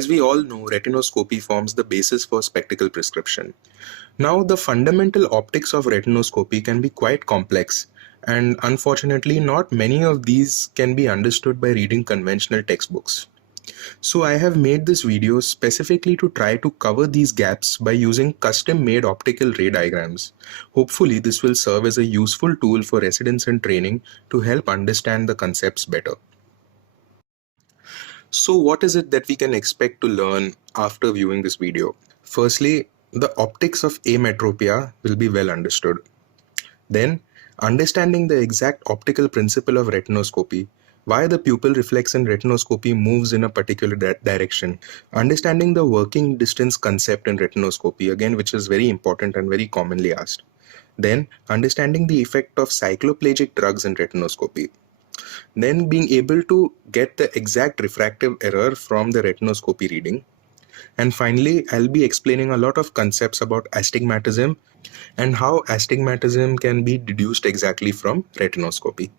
As we all know, retinoscopy forms the basis for spectacle prescription. Now, the fundamental optics of retinoscopy can be quite complex, and unfortunately, not many of these can be understood by reading conventional textbooks. So I have made this video specifically to try to cover these gaps by using custom-made optical ray diagrams. Hopefully, this will serve as a useful tool for residents and training to help understand the concepts better. So what is it that we can expect to learn after viewing this video? Firstly, the optics of ametropia will be well understood. Then, understanding the exact optical principle of retinoscopy, why the pupil reflex in retinoscopy moves in a particular direction. Understanding the working distance concept in retinoscopy, again, which is very important and very commonly asked. Then, understanding the effect of cycloplegic drugs in retinoscopy. Then being able to get the exact refractive error from the retinoscopy reading. And finally, I'll be explaining a lot of concepts about astigmatism and how astigmatism can be deduced exactly from retinoscopy.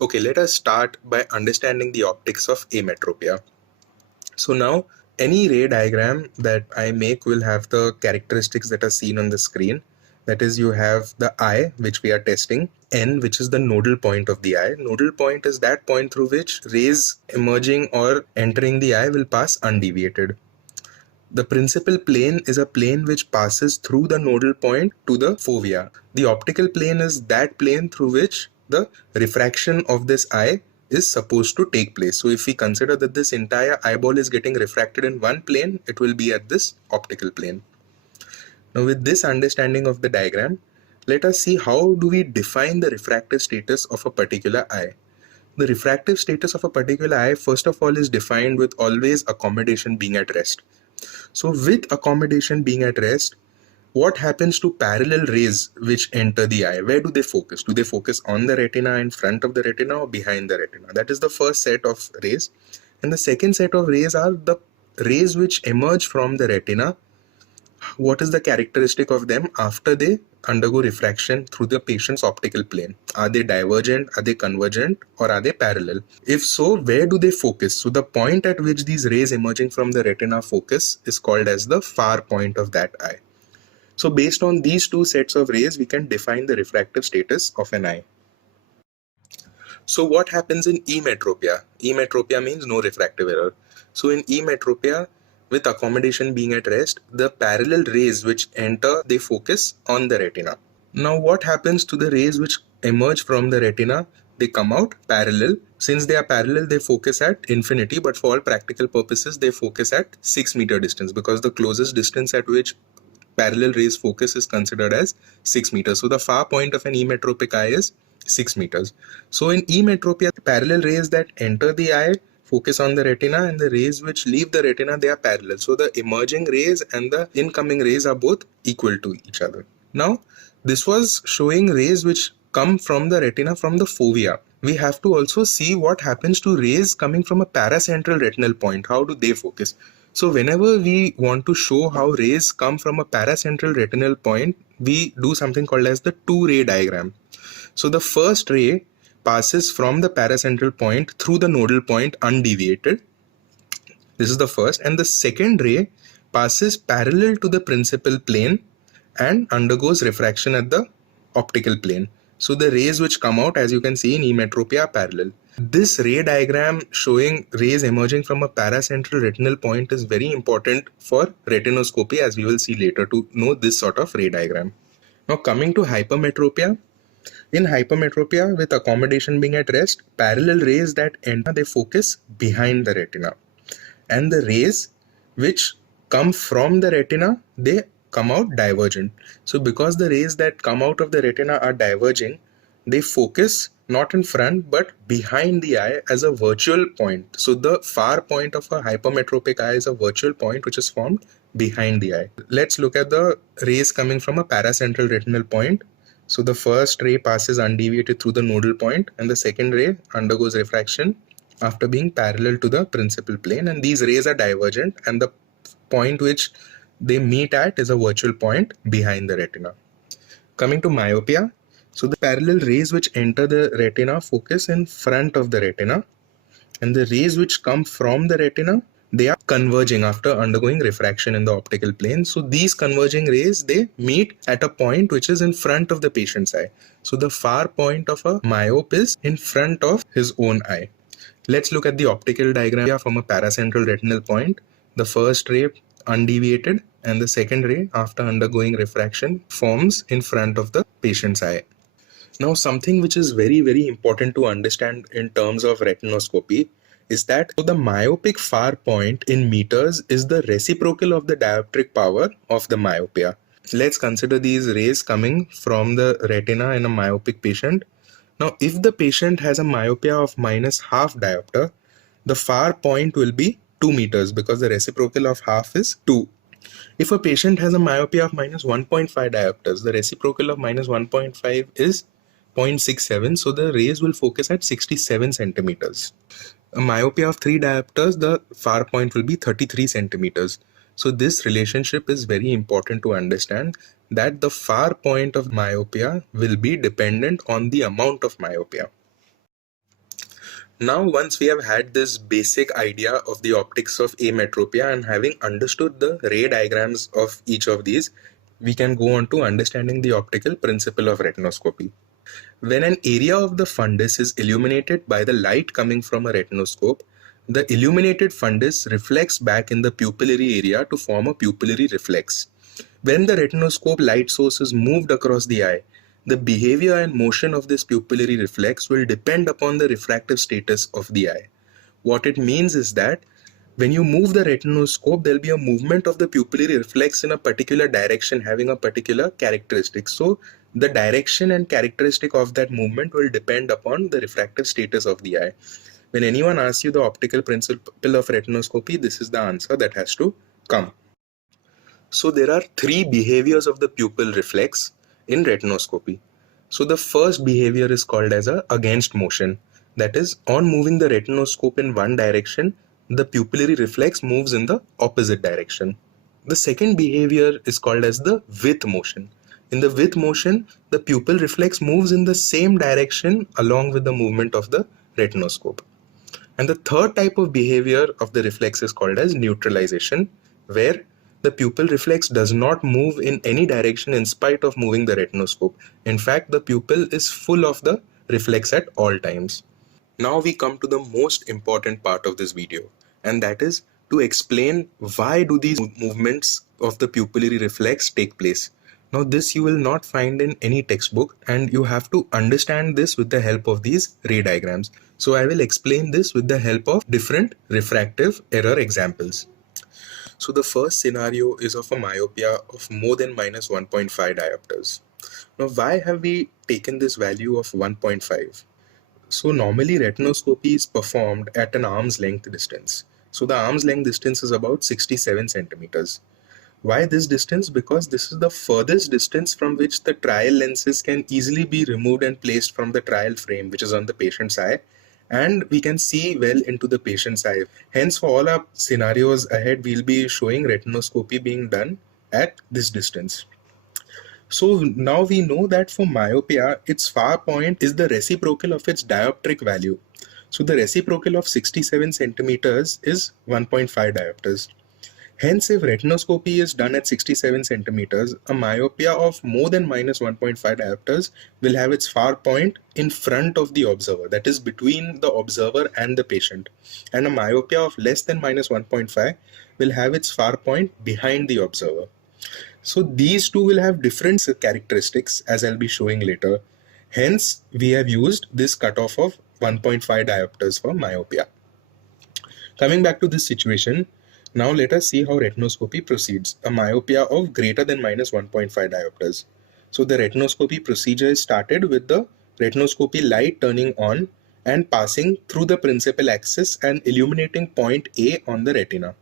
Okay, let us start by understanding the optics of ametropia. So now, any ray diagram that I make will have the characteristics that are seen on the screen. That is, you have the eye, which we are testing, N, which is the nodal point of the eye. Nodal point is that point through which rays emerging or entering the eye will pass undeviated. The principal plane is a plane which passes through the nodal point to the fovea. The optical plane is that plane through which the refraction of this eye is supposed to take place. So if we consider that this entire eyeball is getting refracted in one plane, it will be at this optical plane. Now with this understanding of the diagram, let us see how do we define the refractive status of a particular eye. The refractive status of a particular eye, first of all, is defined with always accommodation being at rest. So with accommodation being at rest, what happens to parallel rays which enter the eye? Where do they focus? Do they focus on the retina, in front of the retina, or behind the retina? That is the first set of rays. And the second set of rays are the rays which emerge from the retina. What is the characteristic of them after they undergo refraction through the patient's optical plane? Are they divergent, are they convergent, or are they parallel? If so, where do they focus? So the point at which these rays emerging from the retina focus is called as the far point of that eye. So based on these two sets of rays, we can define the refractive status of an eye. So what happens in emetropia? Emetropia means no refractive error. So in emetropia, with accommodation being at rest, the parallel rays which enter, they focus on the retina. Now what happens to the rays which emerge from the retina? They come out parallel. Since they are parallel, they focus at infinity, but for all practical purposes, they focus at 6 meter distance, because the closest distance at which parallel rays focus is considered as 6 meters. So the far point of an emetropic eye is 6 meters. So in emetropia, the parallel rays that enter the eye focus on the retina, and the rays which leave the retina, they are parallel. So the emerging rays and the incoming rays are both equal to each other. Now, this was showing rays which come from the retina from the fovea. We have to also see what happens to rays coming from a paracentral retinal point. How do they focus? So whenever we want to show how rays come from a paracentral retinal point, we do something called as the two-ray diagram. So the first ray passes from the paracentral point through the nodal point undeviated. This is the first. And the second ray passes parallel to the principal plane and undergoes refraction at the optical plane. So the rays which come out, as you can see in emetropia, are parallel. This ray diagram showing rays emerging from a paracentral retinal point is very important for retinoscopy, as we will see later, to know this sort of ray diagram. Now coming to hypermetropia. In hypermetropia, with accommodation being at rest, parallel rays that enter, they focus behind the retina. And the rays which come from the retina, they come out divergent. So because the rays that come out of the retina are diverging, they focus not in front but behind the eye as a virtual point. So the far point of a hypermetropic eye is a virtual point which is formed behind the eye. Let's look at the rays coming from a paracentral retinal point. So the first ray passes undeviated through the nodal point, and the second ray undergoes refraction after being parallel to the principal plane, and these rays are divergent, and the point which they meet at is a virtual point behind the retina. Coming to myopia, so the parallel rays which enter the retina focus in front of the retina, and the rays which come from the retina, they are converging after undergoing refraction in the optical plane. So these converging rays, they meet at a point which is in front of the patient's eye. So the far point of a myope is in front of his own eye. Let's look at the optical diagram from a paracentral retinal point. The first ray undeviated and the second ray after undergoing refraction forms in front of the patient's eye. Now, something which is very, very important to understand in terms of retinoscopy is that the myopic far point in meters is the reciprocal of the dioptric power of the myopia. Let's consider these rays coming from the retina in a myopic patient. Now, if the patient has a myopia of minus half diopter, the far point will be 2 meters because the reciprocal of half is 2. If a patient has a myopia of minus 1.5 diopters, the reciprocal of minus 1.5 is 0.67, so the rays will focus at 67 centimeters. A myopia of 3 diopters, the far point will be 33 centimeters. So this relationship is very important to understand, that the far point of myopia will be dependent on the amount of myopia. Now, once we have had this basic idea of the optics of ametropia and having understood the ray diagrams of each of these, we can go on to understanding the optical principle of retinoscopy. When an area of the fundus is illuminated by the light coming from a retinoscope, the illuminated fundus reflects back in the pupillary area to form a pupillary reflex. When the retinoscope light source is moved across the eye, the behavior and motion of this pupillary reflex will depend upon the refractive status of the eye. What it means is that when you move the retinoscope, there will be a movement of the pupillary reflex in a particular direction having a particular characteristic. So the direction and characteristic of that movement will depend upon the refractive status of the eye. When anyone asks you the optical principle of retinoscopy, this is the answer that has to come. So there are 3 behaviors of the pupil reflex in retinoscopy. So the first behavior is called as a against motion. That is, on moving the retinoscope in one direction, the pupillary reflex moves in the opposite direction. The second behavior is called as the with motion. In the with motion, the pupil reflex moves in the same direction along with the movement of the retinoscope. And the third type of behavior of the reflex is called as neutralization, where the pupil reflex does not move in any direction in spite of moving the retinoscope. In fact, the pupil is full of the reflex at all times. Now we come to the most important part of this video, and that is to explain why do these movements of the pupillary reflex take place. Now this you will not find in any textbook, and you have to understand this with the help of these ray diagrams. So I will explain this with the help of different refractive error examples. So the first scenario is of a myopia of more than minus 1.5 diopters. Now why have we taken this value of 1.5? So normally retinoscopy is performed at an arm's length distance. So the arm's length distance is about 67 centimeters. Why this distance? Because this is the furthest distance from which the trial lenses can easily be removed and placed from the trial frame, which is on the patient's eye, and we can see well into the patient's eye. Hence, for all our scenarios ahead, we'll be showing retinoscopy being done at this distance. So now we know that for myopia, its far point is the reciprocal of its dioptric value. So the reciprocal of 67 centimeters is 1.5 diopters. Hence, if retinoscopy is done at 67 centimeters, a myopia of more than minus 1.5 diopters will have its far point in front of the observer, that is between the observer and the patient. And a myopia of less than minus 1.5 will have its far point behind the observer. So these two will have different characteristics, as I'll be showing later. Hence, we have used this cutoff of 1.5 diopters for myopia. Coming back to this situation, now let us see how retinoscopy proceeds. A myopia of greater than minus 1.5 diopters. So the retinoscopy procedure is started with the retinoscopy light turning on and passing through the principal axis and illuminating point A on the retina.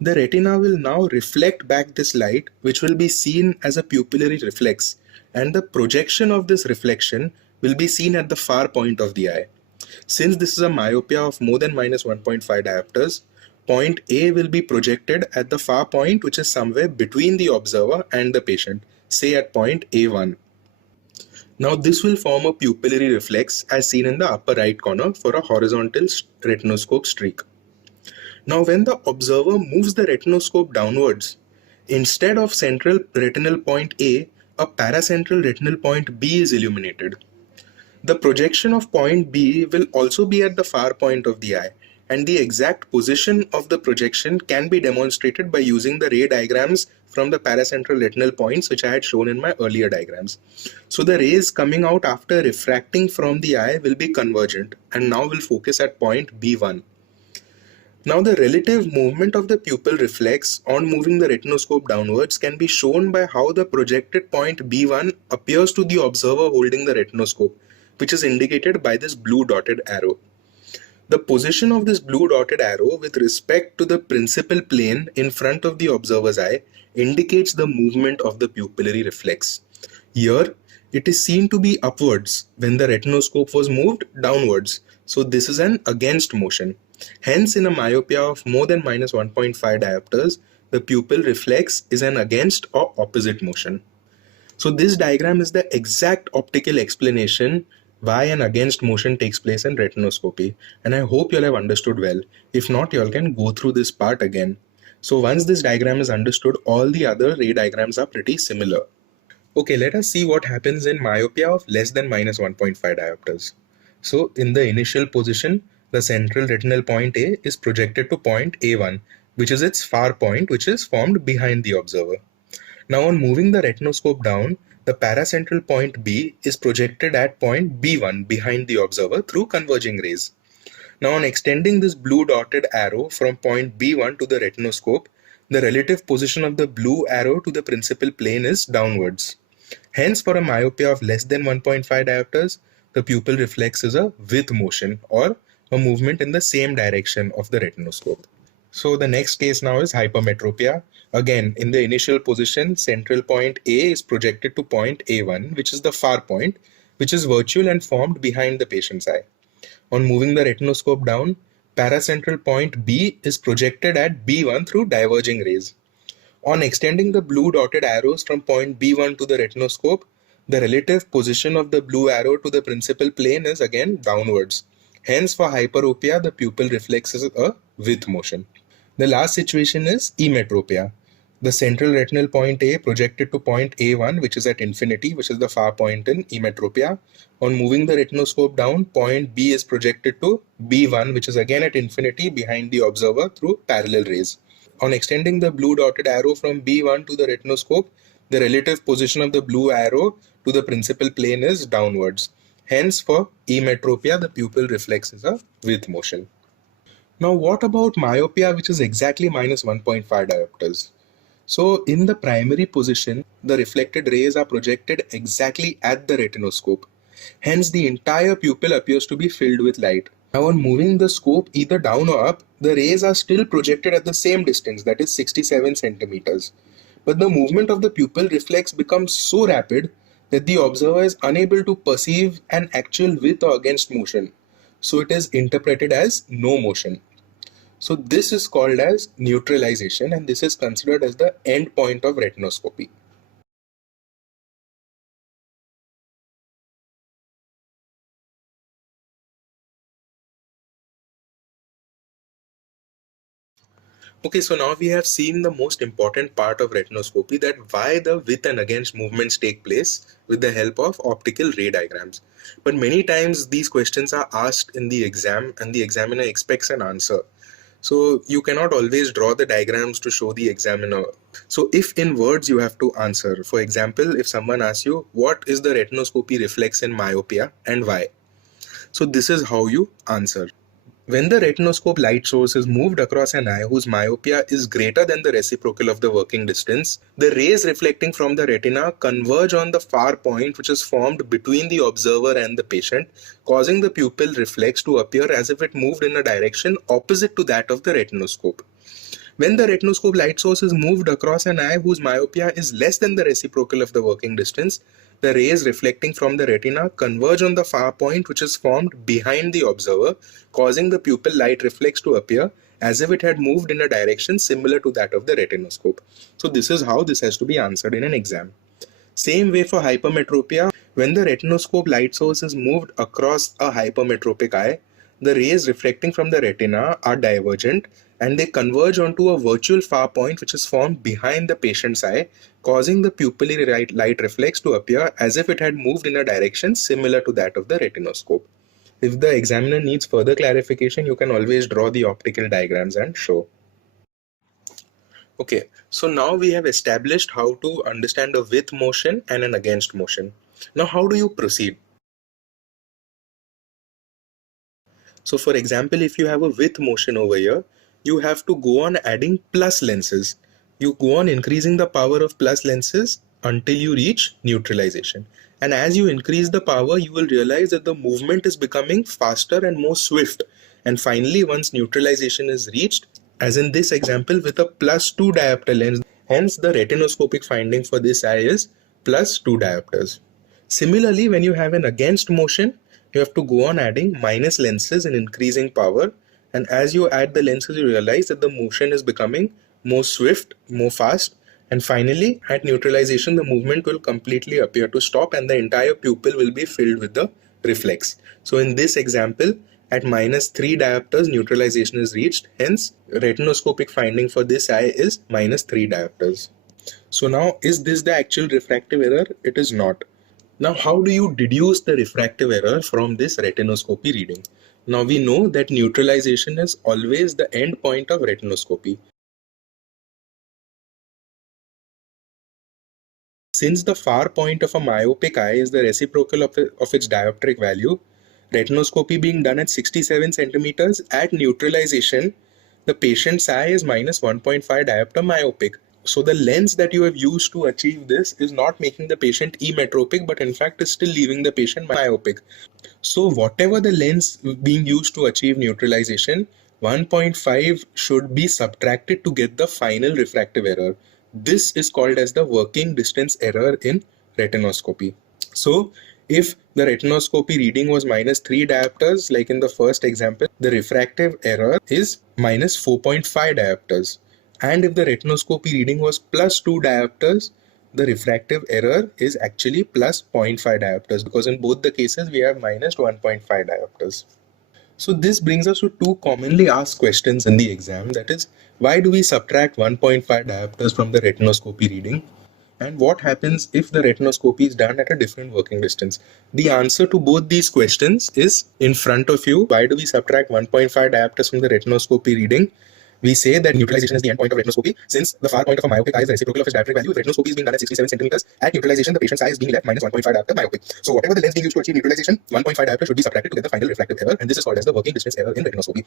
The retina will now reflect back this light, which will be seen as a pupillary reflex, and the projection of this reflection will be seen at the far point of the eye. Since this is a myopia of more than minus 1.5 diopters, point A will be projected at the far point, which is somewhere between the observer and the patient, say at point A1. Now this will form a pupillary reflex as seen in the upper right corner for a horizontal retinoscope streak. Now when the observer moves the retinoscope downwards, instead of central retinal point A, a paracentral retinal point B is illuminated. The projection of point B will also be at the far point of the eye, and the exact position of the projection can be demonstrated by using the ray diagrams from the paracentral retinal points which I had shown in my earlier diagrams. So the rays coming out after refracting from the eye will be convergent and now will focus at point B1. Now the relative movement of the pupil reflex on moving the retinoscope downwards can be shown by how the projected point B1 appears to the observer holding the retinoscope, which is indicated by this blue dotted arrow. The position of this blue dotted arrow with respect to the principal plane in front of the observer's eye indicates the movement of the pupillary reflex. Here, it is seen to be upwards when the retinoscope was moved downwards. So this is an against motion. Hence, in a myopia of more than minus 1.5 diopters, the pupil reflex is an against or opposite motion. So this diagram is the exact optical explanation why an against motion takes place in retinoscopy, and I hope you all have understood well. If not, you all can go through this part again. So once this diagram is understood, all the other ray diagrams are pretty similar. Okay, let us see what happens in myopia of less than minus 1.5 diopters. So in the initial position, the central retinal point A is projected to point A1, which is its far point, which is formed behind the observer. Now on moving the retinoscope down, the paracentral point B is projected at point B1 behind the observer through converging rays. Now on extending this blue dotted arrow from point B1 to the retinoscope, the relative position of the blue arrow to the principal plane is downwards. Hence, for a myopia of less than 1.5 diopters, the pupil reflex is a with motion or a movement in the same direction of the retinoscope. So the next case now is hypermetropia. Again, in the initial position, central point A is projected to point A1, which is the far point, which is virtual and formed behind the patient's eye. On moving the retinoscope down, paracentral point B is projected at B1 through diverging rays. On extending the blue dotted arrows from point B1 to the retinoscope, the relative position of the blue arrow to the principal plane is again downwards. Hence, for hyperopia, the pupil reflex is a with motion. The last situation is emetropia. The central retinal point A projected to point A1, which is at infinity, which is the far point in emetropia. On moving the retinoscope down, point B is projected to B1, which is again at infinity behind the observer through parallel rays. On extending the blue dotted arrow from B1 to the retinoscope, the relative position of the blue arrow to the principal plane is downwards. Hence, for emetropia, the pupil reflex is a with motion. Now, what about myopia, which is exactly minus 1.5 diopters? So, in the primary position, the reflected rays are projected exactly at the retinoscope. Hence, the entire pupil appears to be filled with light. Now, on moving the scope either down or up, the rays are still projected at the same distance, that is 67 centimeters. But the movement of the pupil reflex becomes so rapid that the observer is unable to perceive an actual with or against motion. So it is interpreted as no motion. So this is called as neutralization, and this is considered as the end point of retinoscopy. Okay, so now we have seen the most important part of retinoscopy, that why the with and against movements take place with the help of optical ray diagrams. But many times these questions are asked in the exam and the examiner expects an answer. So you cannot always draw the diagrams to show the examiner. So if in words you have to answer, for example, if someone asks you, what is the retinoscopy reflex in myopia and why? So this is how you answer. When the retinoscope light source is moved across an eye whose myopia is greater than the reciprocal of the working distance, the rays reflecting from the retina converge on the far point which is formed between the observer and the patient, causing the pupil reflex to appear as if it moved in a direction opposite to that of the retinoscope. When the retinoscope light source is moved across an eye whose myopia is less than the reciprocal of the working distance, the rays reflecting from the retina converge on the far point which is formed behind the observer, causing the pupil light reflex to appear as if it had moved in a direction similar to that of the retinoscope. So this is how this has to be answered in an exam. Same way for hypermetropia, When the retinoscope light source is moved across a hypermetropic eye, the rays reflecting from the retina are divergent and they converge onto a virtual far point which is formed behind the patient's eye, causing the pupillary light reflex to appear as if it had moved in a direction similar to that of the retinoscope. If the examiner needs further clarification, you can always draw the optical diagrams and show. Okay, so now we have established how to understand a with motion and an against motion. Now, how do you proceed? So for example, if you have a with motion over here, you have to go on adding plus lenses. You go on increasing the power of plus lenses until you reach neutralization. And as you increase the power, you will realize that the movement is becoming faster and more swift. And finally, once neutralization is reached, as in this example with a +2 diopter lens, hence the retinoscopic finding for this eye is +2 diopters. Similarly, when you have an against motion, you have to go on adding minus lenses and increasing power. And as you add the lenses, you realize that the motion is becoming more swift, more fast. And finally, at neutralization, the movement will completely appear to stop and the entire pupil will be filled with the reflex. So in this example, at -3 diopters, neutralization is reached. Hence, retinoscopic finding for this eye is -3 diopters. So now, is this the actual refractive error? It is not. Now, how do you deduce the refractive error from this retinoscopy reading? Now, we know that neutralization is always the end point of retinoscopy. Since the far point of a myopic eye is the reciprocal of its dioptric value, retinoscopy being done at 67 centimeters, at neutralization, the patient's eye is -1.5 diopter myopic. So the lens that you have used to achieve this is not making the patient emetropic, but in fact is still leaving the patient myopic. So whatever the lens being used to achieve neutralization, 1.5 should be subtracted to get the final refractive error. This is called as the working distance error in retinoscopy. So if the retinoscopy reading was -3 diopters, like in the first example, the refractive error is -4.5 diopters. And if the retinoscopy reading was +2 diopters, the refractive error is actually +0.5 diopters, because in both the cases we have -1.5 diopters. So this brings us to two commonly asked questions in the exam, that is, why do we subtract 1.5 diopters from the retinoscopy reading? And what happens if the retinoscopy is done at a different working distance? The answer to both these questions is in front of you. Why do we subtract 1.5 diopters from the retinoscopy reading? We say that neutralization is the end point of retinoscopy. Since the far point of a myopic eye is the reciprocal of its dioptric value, if retinoscopy is being done at 67 centimeters, at neutralization, the patient's eye is being left -1.5 diopter myopic. So whatever the lens being used to achieve neutralization, 1.5 diopter should be subtracted to get the final refractive error, and this is called as the working distance error in retinoscopy.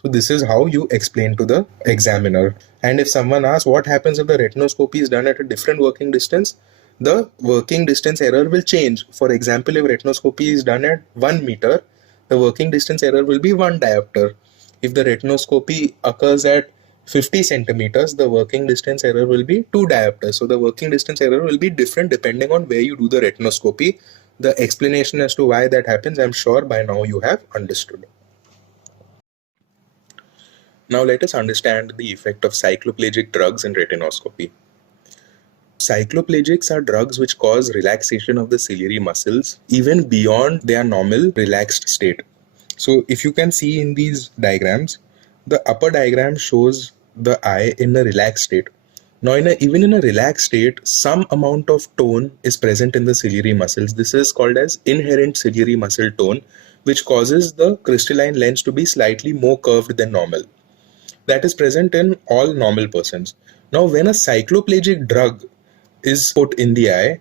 So this is how you explain to the examiner. And if someone asks what happens if the retinoscopy is done at a different working distance, the working distance error will change. For example, if retinoscopy is done at 1 meter, the working distance error will be 1 diopter. If the retinoscopy occurs at 50 centimeters, the working distance error will be 2 diopters. So the working distance error will be different depending on where you do the retinoscopy. The explanation as to why that happens, I'm sure by now you have understood. Now let us understand the effect of cycloplegic drugs in retinoscopy. Cycloplegics are drugs which cause relaxation of the ciliary muscles even beyond their normal relaxed state. So if you can see in these diagrams, the upper diagram shows the eye in a relaxed state. Now even in a relaxed state, some amount of tone is present in the ciliary muscles. This is called as inherent ciliary muscle tone, which causes the crystalline lens to be slightly more curved than normal. That is present in all normal persons. Now when a cycloplegic drug is put in the eye,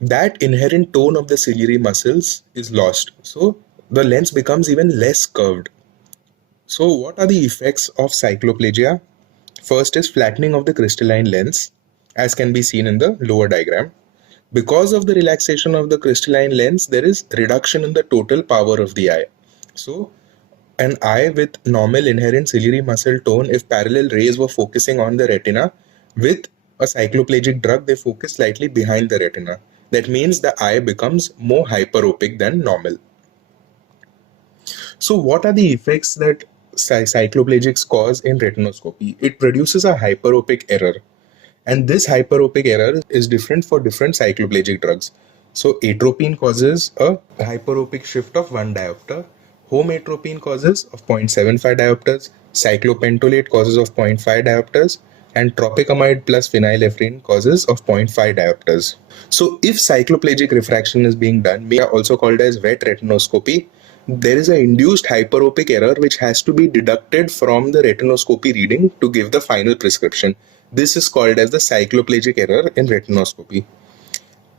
that inherent tone of the ciliary muscles is lost. So the lens becomes even less curved. So what are the effects of cycloplegia? First is flattening of the crystalline lens, as can be seen in the lower diagram. Because of the relaxation of the crystalline lens, there is reduction in the total power of the eye. So an eye with normal inherent ciliary muscle tone, if parallel rays were focusing on the retina, with a cycloplegic drug, they focus slightly behind the retina. That means the eye becomes more hyperopic than normal. So what are the effects that cycloplegics cause in retinoscopy? It produces a hyperopic error. And this hyperopic error is different for different cycloplegic drugs. So atropine causes a hyperopic shift of 1 diopter. Homatropine causes of 0.75 diopters. Cyclopentolate causes of 0.5 diopters. And tropicamide plus phenylephrine causes of 0.5 diopters. So if cycloplegic refraction is being done, may also called as wet retinoscopy, there is an induced hyperopic error which has to be deducted from the retinoscopy reading to give the final prescription. This is called as the cycloplegic error in retinoscopy.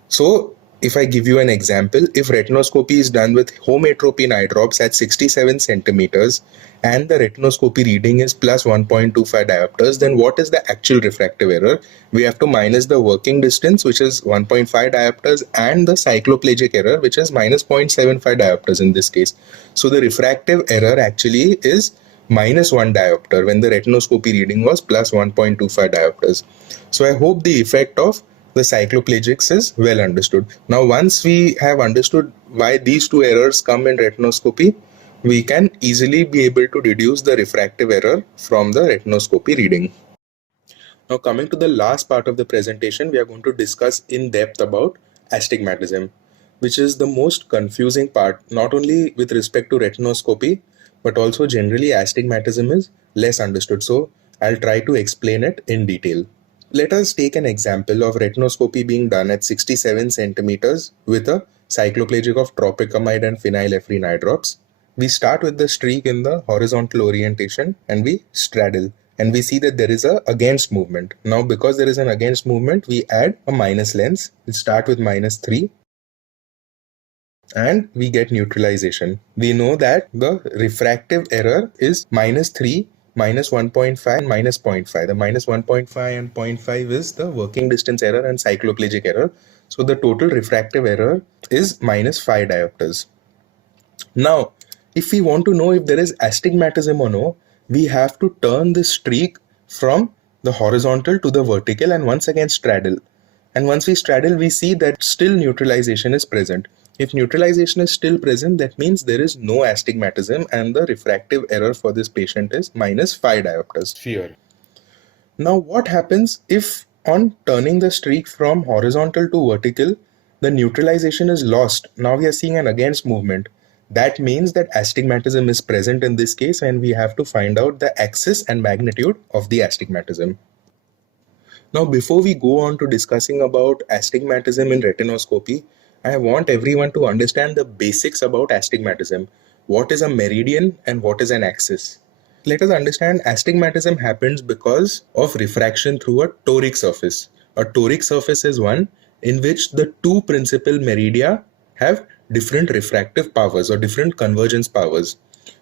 So if I give you an example, if retinoscopy is done with homatropine eye drops at 67 centimeters and the retinoscopy reading is plus 1.25 diopters, then what is the actual refractive error? We have to minus the working distance, which is 1.5 diopters, and the cycloplegic error, which is minus 0.75 diopters in this case. So the refractive error actually is minus 1 diopter when the retinoscopy reading was plus 1.25 diopters. So I hope the effect of the cycloplegics is well understood. Now, once we have understood why these two errors come in retinoscopy, we can easily be able to deduce the refractive error from the retinoscopy reading. Now, coming to the last part of the presentation, we are going to discuss in depth about astigmatism, which is the most confusing part, not only with respect to retinoscopy, but also generally astigmatism is less understood. So, I'll try to explain it in detail. Let us take an example of retinoscopy being done at 67 centimeters with a cycloplegic of tropicamide and phenylephrine eye drops. We start with the streak in the horizontal orientation and we straddle, and we see that there is a against movement. Now because there is an against movement, we add a minus lens. We start with minus 3 and we get neutralization. We know that the refractive error is minus 3, minus 1.5 and minus 0.5. The minus 1.5 and 0.5 is the working distance error and cycloplegic error. So the total refractive error is minus 5 diopters. Now, if we want to know if there is astigmatism or no, we have to turn this streak from the horizontal to the vertical and once again straddle. And once we straddle, we see that still neutralization is present. If neutralization is still present, that means there is no astigmatism and the refractive error for this patient is minus 5 diopters. Here. Now what happens if on turning the streak from horizontal to vertical, the neutralization is lost? Now we are seeing an against movement. That means that astigmatism is present in this case and we have to find out the axis and magnitude of the astigmatism. Now, before we go on to discussing about astigmatism in retinoscopy, I want everyone to understand the basics about astigmatism. What is a meridian and what is an axis? Let us understand astigmatism happens because of refraction through a toric surface. A toric surface is one in which the two principal meridia have different refractive powers or different convergence powers.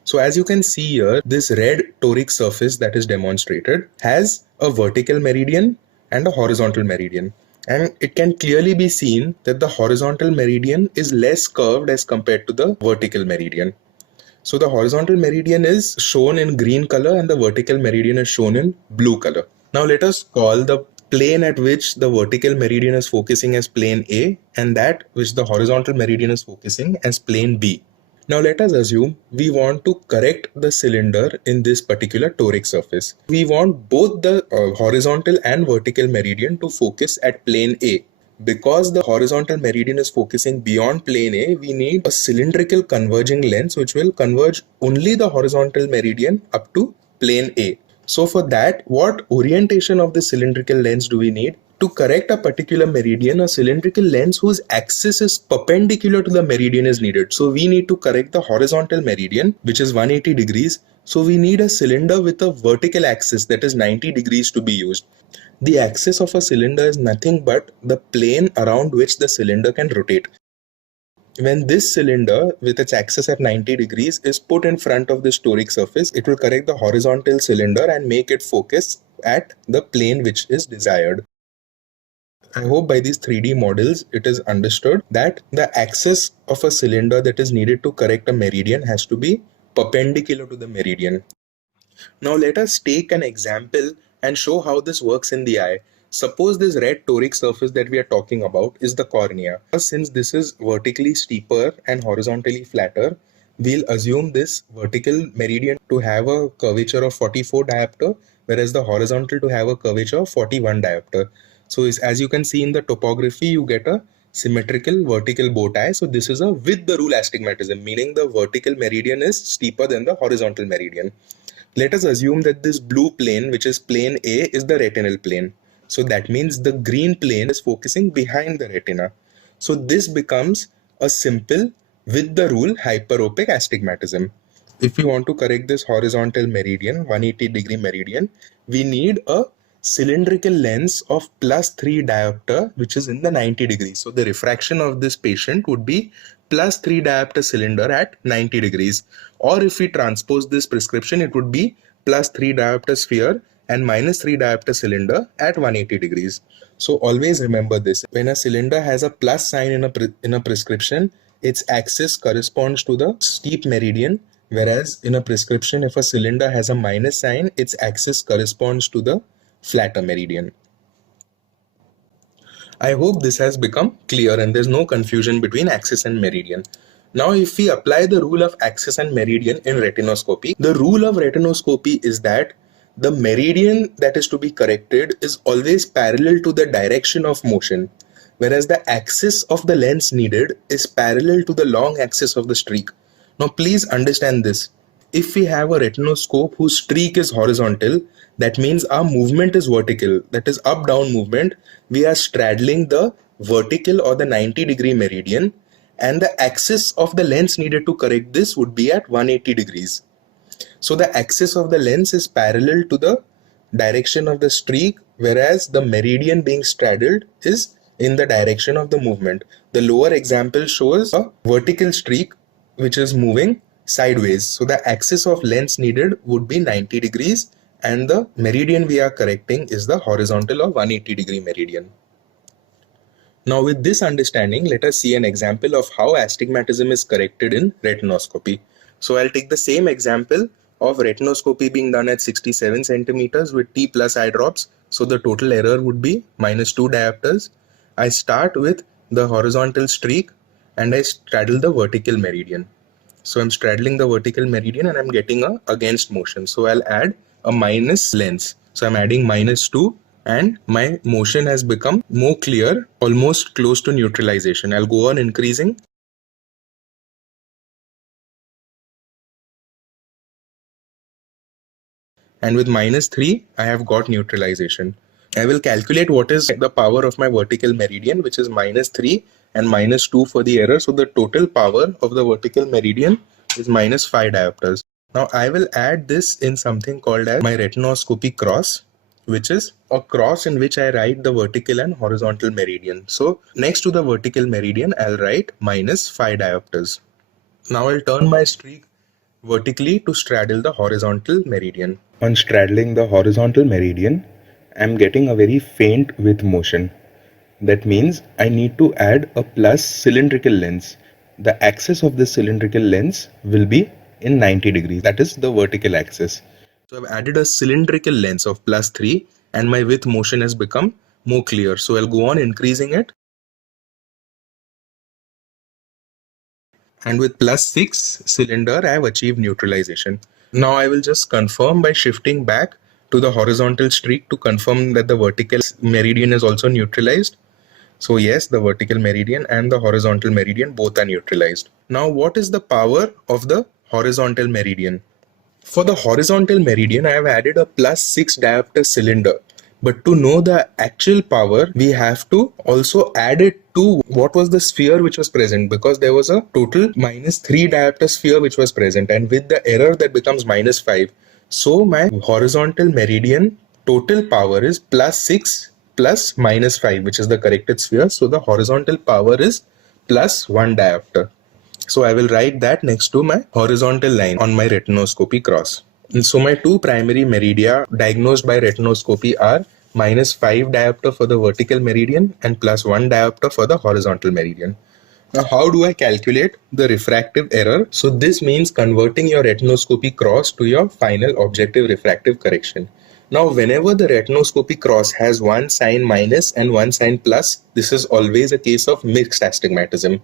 So as you can see here, this red toric surface that is demonstrated has a vertical meridian and a horizontal meridian. And it can clearly be seen that the horizontal meridian is less curved as compared to the vertical meridian. So the horizontal meridian is shown in green color and the vertical meridian is shown in blue color. Now let us call the plane at which the vertical meridian is focusing as plane A and that which the horizontal meridian is focusing as plane B. Now let us assume we want to correct the cylinder in this particular toric surface. We want both the horizontal and vertical meridian to focus at plane A. Because the horizontal meridian is focusing beyond plane A, we need a cylindrical converging lens which will converge only the horizontal meridian up to plane A. So for that, what orientation of the cylindrical lens do we need? To correct a particular meridian, a cylindrical lens whose axis is perpendicular to the meridian is needed. So we need to correct the horizontal meridian, which is 180 degrees. So we need a cylinder with a vertical axis that is 90 degrees to be used. The axis of a cylinder is nothing but the plane around which the cylinder can rotate. When this cylinder with its axis at 90 degrees is put in front of this toric surface, it will correct the horizontal cylinder and make it focus at the plane which is desired. I hope by these 3D models it is understood that the axis of a cylinder that is needed to correct a meridian has to be perpendicular to the meridian. Now let us take an example and show how this works in the eye. Suppose this red toric surface that we are talking about is the cornea. Since this is vertically steeper and horizontally flatter, we'll assume this vertical meridian to have a curvature of 44 diopter, whereas the horizontal to have a curvature of 41 diopter. So as you can see in the topography, you get a symmetrical vertical bow tie. So this is a with the rule astigmatism, meaning the vertical meridian is steeper than the horizontal meridian. Let us assume that this blue plane, which is plane A, is the retinal plane. So that means the green plane is focusing behind the retina. So this becomes a simple with the rule hyperopic astigmatism. If we want to correct this horizontal meridian, 180-degree meridian, we need a cylindrical lens of +3 diopter, which is in the 90 degrees. So the refraction of this patient would be +3 diopter cylinder at 90 degrees. Or if we transpose this prescription, it would be +3 diopter sphere and -3 diopter cylinder at 180 degrees. So always remember this. When a cylinder has a plus sign in a prescription, its axis corresponds to the steep meridian, whereas in a prescription, if a cylinder has a minus sign, its axis corresponds to the flatter meridian. I hope this has become clear and there's no confusion between axis and meridian. Now, if we apply the rule of axis and meridian in retinoscopy, the rule of retinoscopy is that the meridian that is to be corrected is always parallel to the direction of motion, whereas the axis of the lens needed is parallel to the long axis of the streak. Now, please understand this. If we have a retinoscope whose streak is horizontal, that means our movement is vertical, that is up-down movement. We are straddling the vertical or the 90-degree meridian, and the axis of the lens needed to correct this would be at 180 degrees. So the axis of the lens is parallel to the direction of the streak, whereas the meridian being straddled is in the direction of the movement. The lower example shows a vertical streak which is moving sideways. So the axis of lens needed would be 90 degrees and the meridian we are correcting is the horizontal or 180-degree meridian. Now with this understanding, let us see an example of how astigmatism is corrected in retinoscopy. So I'll take the same example of retinoscopy being done at 67 centimeters with T plus eye drops. So the total error would be -2 diopters. I start with the horizontal streak and I straddle the vertical meridian. So I'm straddling the vertical meridian and I'm getting a against motion. So I'll add a minus lens. So I'm adding -2 and my motion has become more clear, almost close to neutralization. I'll go on increasing. And with -3, I have got neutralization. I will calculate what is the power of my vertical meridian, which is -3 and -2 for the error. So the total power of the vertical meridian is -5 diopters. Now I will add this in something called as my retinoscopy cross, which is a cross in which I write the vertical and horizontal meridian. So next to the vertical meridian, I'll write -5 diopters. Now I'll turn my streak vertically to straddle the horizontal meridian. On straddling the horizontal meridian, I'm getting a very faint with motion. That means I need to add a plus cylindrical lens. The axis of this cylindrical lens will be in 90 degrees. That is the vertical axis. So I've added a cylindrical lens of +3 and my with motion has become more clear. So I'll go on increasing it. And with +6 cylinder, I have achieved neutralization. Now I will just confirm by shifting back to the horizontal streak to confirm that the vertical meridian is also neutralized. So yes, the vertical meridian and the horizontal meridian both are neutralized. Now what is the power of the horizontal meridian? For the horizontal meridian, I have added a +6 diopter cylinder. But to know the actual power, we have to also add it to what was the sphere which was present, because there was a total -3 diopter sphere which was present, and with the error that becomes -5. So my horizontal meridian total power is +6 plus -5, which is the corrected sphere. So the horizontal power is +1 diopter. So I will write that next to my horizontal line on my retinoscopy cross. And so my two primary meridia diagnosed by retinoscopy are -5 diopter for the vertical meridian and +1 diopter for the horizontal meridian. Now, how do I calculate the refractive error? So this means converting your retinoscopy cross to your final objective refractive correction. Now, whenever the retinoscopy cross has one sign minus and one sign plus, this is always a case of mixed astigmatism.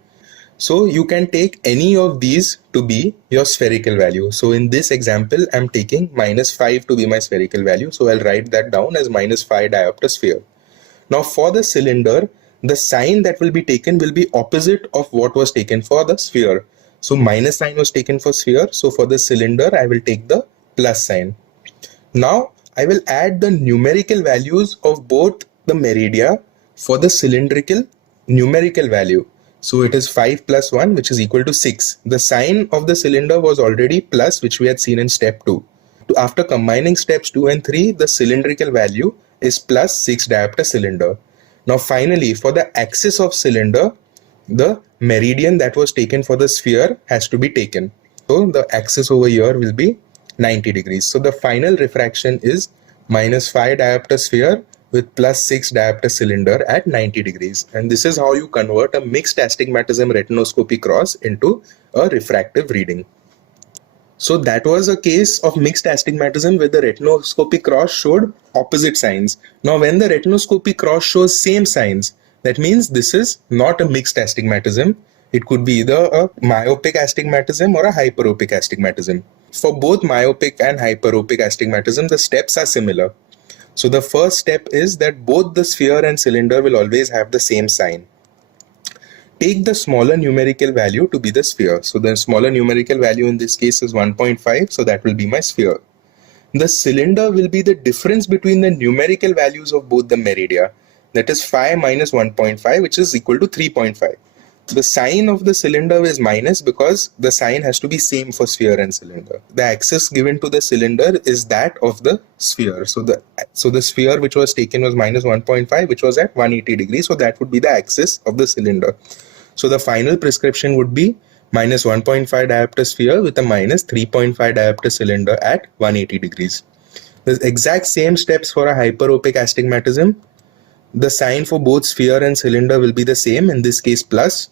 So you can take any of these to be your spherical value. So in this example, I'm taking -5 to be my spherical value. So I'll write that down as -5 diopter sphere. Now for the cylinder, the sign that will be taken will be opposite of what was taken for the sphere. So minus sign was taken for sphere. So for the cylinder, I will take the plus sign. Now I will add the numerical values of both the meridia for the cylindrical numerical value. So it is 5 plus 1, which is equal to 6. The sign of the cylinder was already plus, which we had seen in step 2. After combining steps 2 and 3, the cylindrical value is plus 6 diopter cylinder. Now finally, for the axis of cylinder, the meridian that was taken for the sphere has to be taken. So the axis over here will be 90 degrees. So the final refraction is minus 5 diopter sphere with plus 6 diopter cylinder at 90 degrees. And this is how you convert a mixed astigmatism retinoscopy cross into a refractive reading. So that was a case of mixed astigmatism where the retinoscopy cross showed opposite signs. Now when the retinoscopy cross shows same signs, that means this is not a mixed astigmatism. It could be either a myopic astigmatism or a hyperopic astigmatism. For both myopic and hyperopic astigmatism, the steps are similar. So the first step is that both the sphere and cylinder will always have the same sign. Take the smaller numerical value to be the sphere. So the smaller numerical value in this case is 1.5, so that will be my sphere. The cylinder will be the difference between the numerical values of both the meridia. That is 5 minus 1.5, which is equal to 3.5. The sign of the cylinder is minus because the sign has to be same for sphere and cylinder. The axis given to the cylinder is that of the sphere. So the sphere which was taken was minus 1.5, which was at 180 degrees. So that would be the axis of the cylinder. So the final prescription would be minus 1.5 diopter sphere with a minus 3.5 diopter cylinder at 180 degrees. The exact same steps for a hyperopic astigmatism. The sign for both sphere and cylinder will be the same, in this case plus.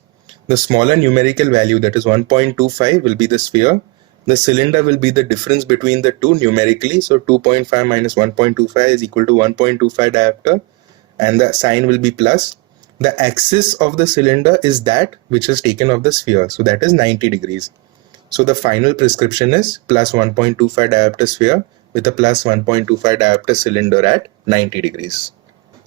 The smaller numerical value, that is 1.25, will be the sphere. The cylinder will be the difference between the two numerically. So 2.5 minus 1.25 is equal to 1.25 diopter, and the sign will be plus. The axis of the cylinder is that which is taken of the sphere. So that is 90 degrees. So the final prescription is plus 1.25 diopter sphere with a plus 1.25 diopter cylinder at 90 degrees.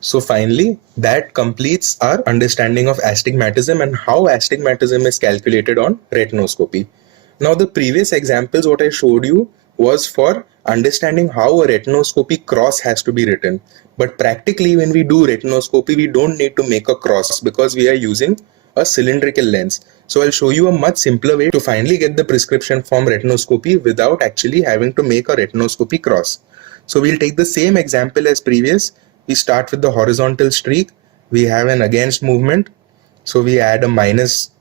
So finally, that completes our understanding of astigmatism and how astigmatism is calculated on retinoscopy. Now the previous examples what I showed you was for understanding how a retinoscopy cross has to be written. But practically when we do retinoscopy, we don't need to make a cross because we are using a cylindrical lens. So I'll show you a much simpler way to finally get the prescription from retinoscopy without actually having to make a retinoscopy cross. So we'll take the same example as previous. We start with the horizontal streak. We have an against movement. So we add a minus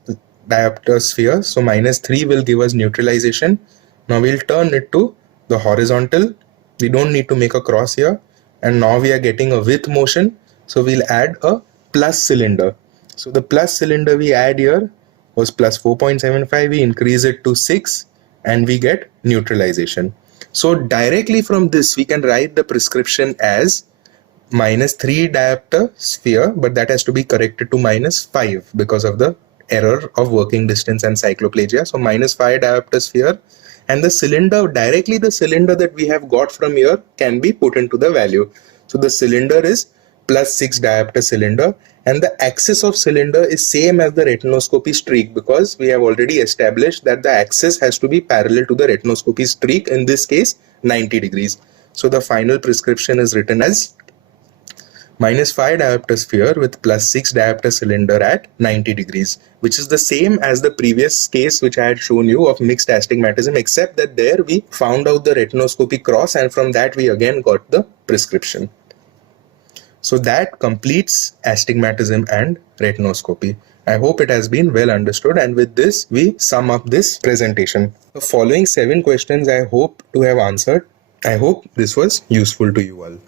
diopter sphere. So minus 3 will give us neutralization. Now we'll turn it to the horizontal. We don't need to make a cross here. And now we are getting a with motion. So we'll add a plus cylinder. So the plus cylinder we add here was plus 4.75. We increase it to 6 and we get neutralization. So directly from this we can write the prescription as minus 3 diopter sphere, but that has to be corrected to minus 5 because of the error of working distance and cycloplagia. So minus 5 diopter sphere, and the cylinder, directly the cylinder that we have got from here can be put into the value. So the cylinder is plus 6 diopter cylinder, and the axis of cylinder is same as the retinoscopy streak because we have already established that the axis has to be parallel to the retinoscopy streak, in this case 90 degrees. So the final prescription is written as minus 5 diopter sphere with plus 6 diopter cylinder at 90 degrees, which is the same as the previous case which I had shown you of mixed astigmatism, except that there we found out the retinoscopy cross and from that we again got the prescription. So that completes astigmatism and retinoscopy. I hope it has been well understood, and with this we sum up this presentation. The following 7 questions I hope to have answered. I hope this was useful to you all.